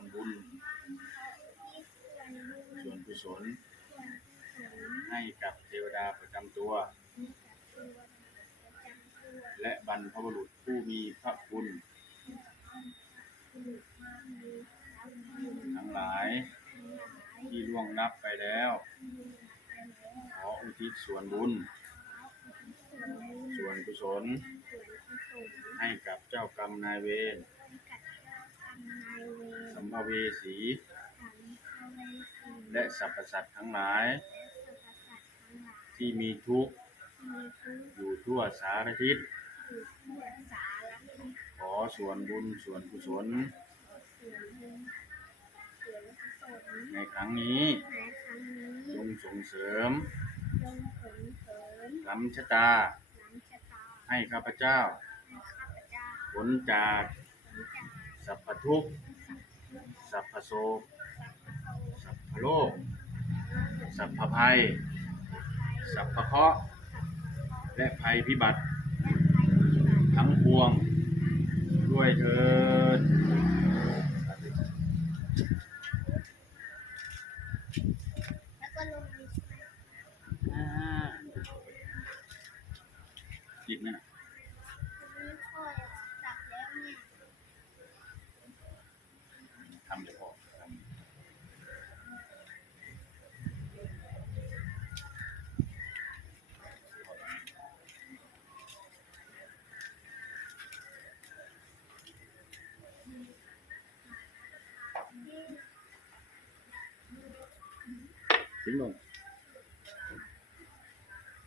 วนบุญ ส่วนกุศล ให้กับเทวดาประจำตัว และบรรพบุรุษผู้มีพระคุณ ทั้งหลายที่ล่วงลับไปแล้ว ขออุทิศส่วนบุญ ส่วนกุศล ให้กับเจ้ากรรมนายเวร สัมภเวสี และสรรพสัตว์ทั้งหลาย ที่มีทุกข์อยู่ทั่วสารทิศ ขอส่วนบุญส่วนกุศล ในครั้งนี้จงส่งเสริมล้ำชะตา ให้ข้าพเจ้า ผลจาก สัพพทุกข์สัพพโศกสัพพโลกสัพพภัย สัพพเคราะห์และภัยพิบัติ ทั้งปวง ด้วยเถิดแล้วก็ลงมืออ่าจิบไหมนะ ทิ้งลง